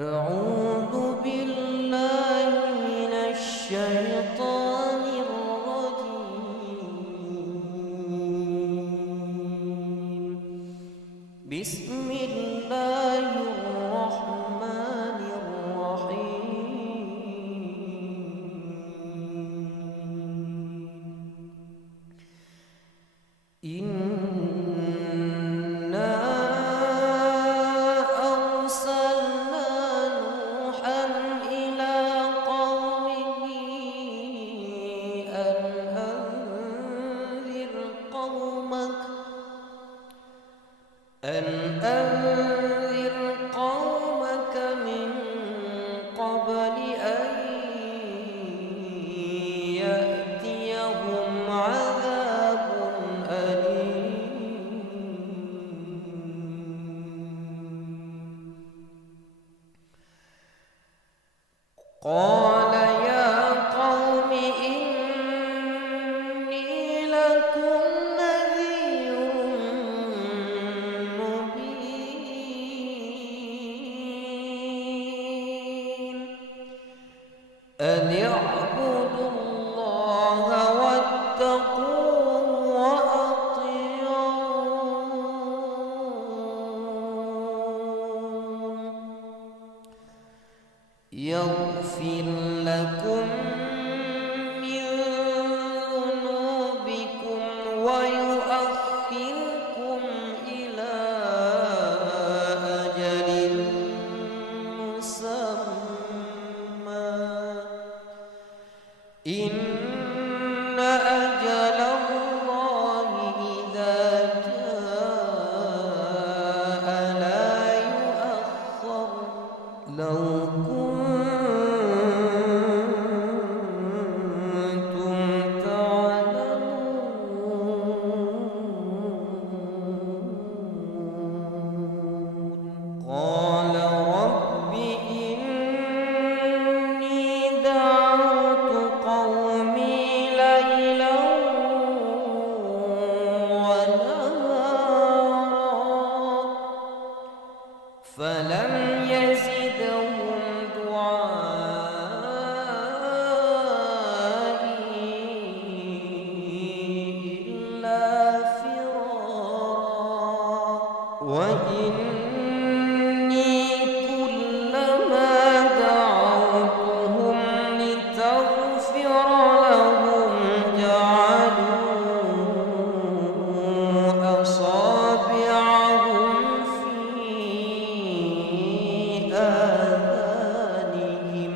أعوذ بالله من الشيطان الرجيم. بسم الله الرحمن الرحيم. إنا أرسلنا نوحا إلى قومه أن أنذر قومك من قبل أن يأتيهم عذاب أليم. قال يا قوم إني لكم نذير مبين أن اعبدوا الله واتقوه وأطيعون يغفر لكم من ذنوبكم ويؤخركم إلى أجل مسمى إن أجل الله إذا جاء لا يؤخر لو كنتم تعلمون. قال رب إني دعوت قومي ليلا ونهارا فلم يزدهم دعائي إلا فرارا وإني كلما دعوتهم لتغفر لهم جعلوا أصابعهم في آذانهم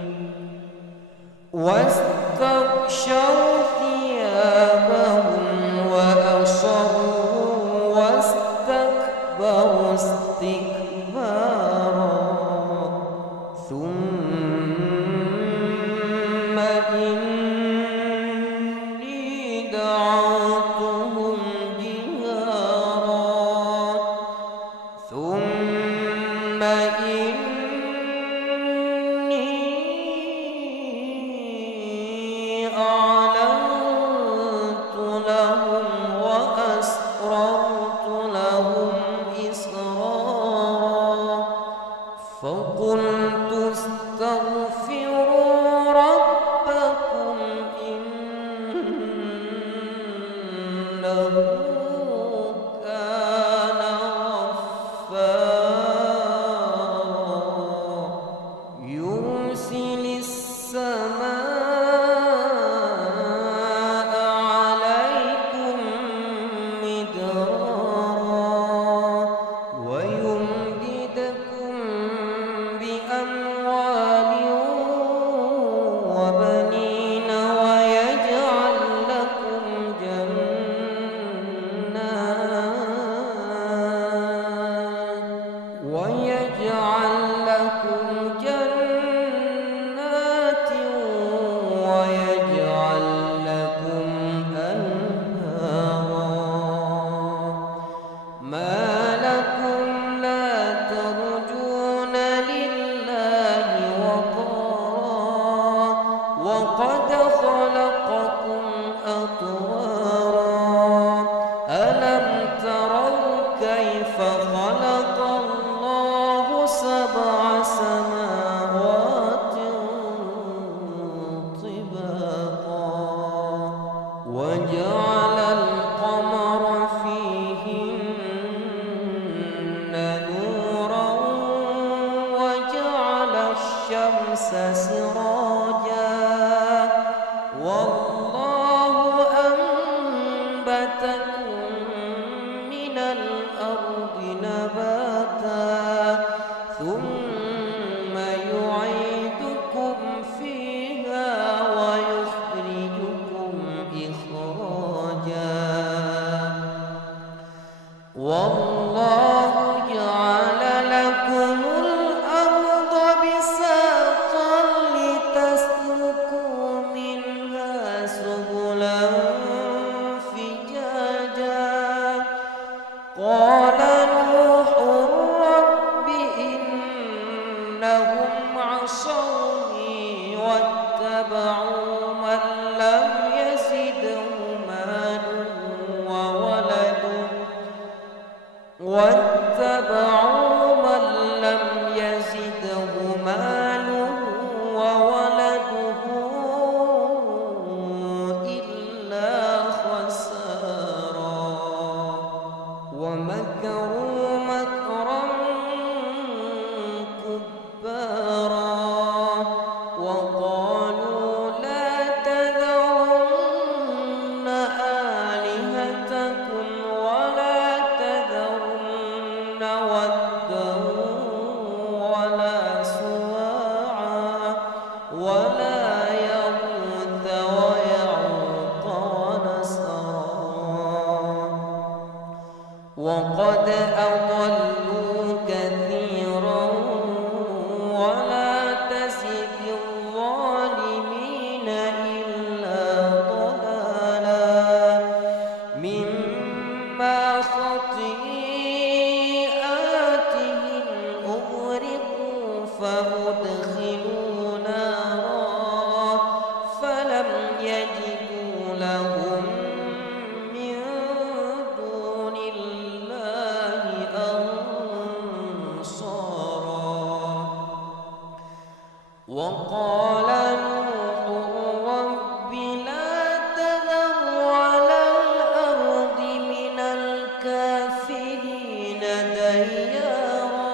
واستغشوا ثيابهم وأصروا واستكبروا استكبارا ثم إني دعوتهم جهارا ثم إني أعلنت لهم وأسررت لهم إسرارا فقلت استغفروا ربكم إنه كان غفارا يرسل السماء عليكم مدرارا ويمددكم بأموال الشمس سراجا والله أنبتكم من الأرض نباتا ثم يعيدكم فيها ويخرجكم إخراجا والله جعل لكم الأرض بساطا لتسلكوا منها سبلا فجاجا قال نوح رب إنهم عصوني واتبعوا من لم يزده ماله وولده إلا خسارا ومكروا مكرا كبارا وقالوا لا تذرن آلهتكم ولا تذرن ودا ولا سواعا ولا يغوث ويعوق ونسرا وقد أضلوا كثيرا ولا تزد الظالمين إلا ضلالا مما خطيئاتهم أغرقوا فأدخلوا نارا فلم يجدوا لهم من دون الله أنصارا وقال نوح رب لا تذر على الأرض من الكافرين ديارا